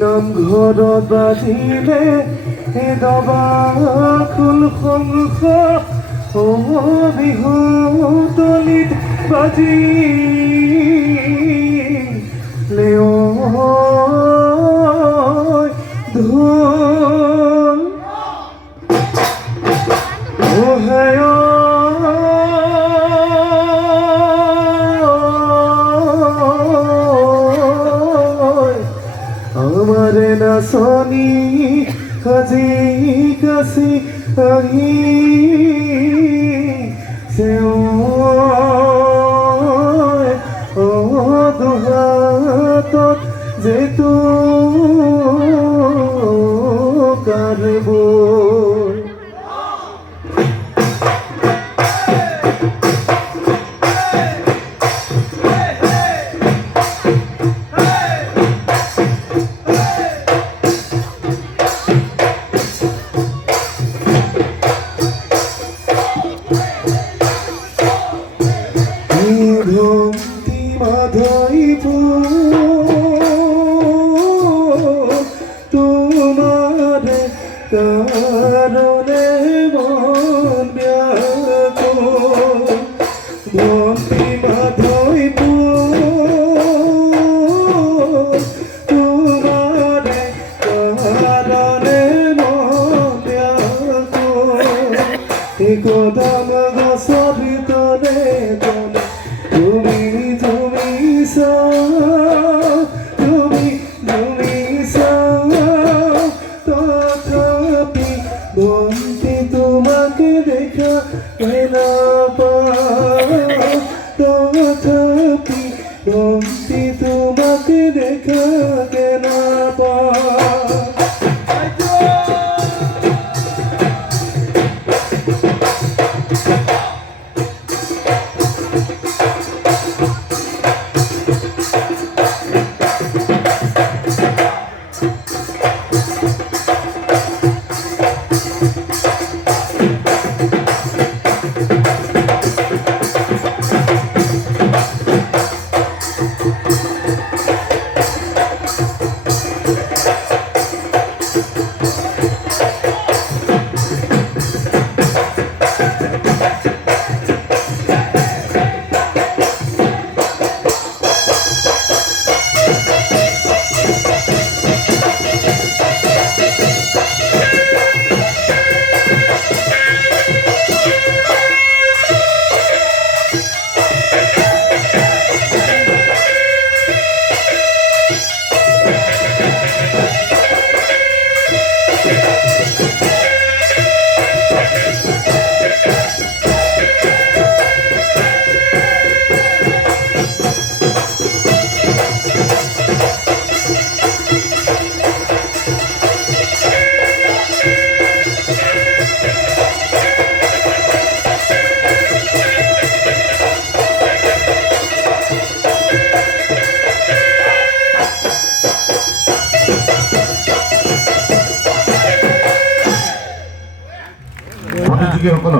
নামঘৰত বাজিলে দবা খোল শংখ বিহু তলিত বাজিলে ঢোল আমারে নাচনি সাজি কাছি আহি দুহাতত যেটো কাৰবোৰ ভক্তি মাধৈব তোমার কারণে মন ব্যাকুল ভক্তি মাধৈব তোমার কারণে মন ব্যাকুল কদম গছৰ তলে তলে তুমি তথাপি ভন্তি তোমাকে দেখা কেনা তথাপি ভন্তি তোমাকে দেখা কেনা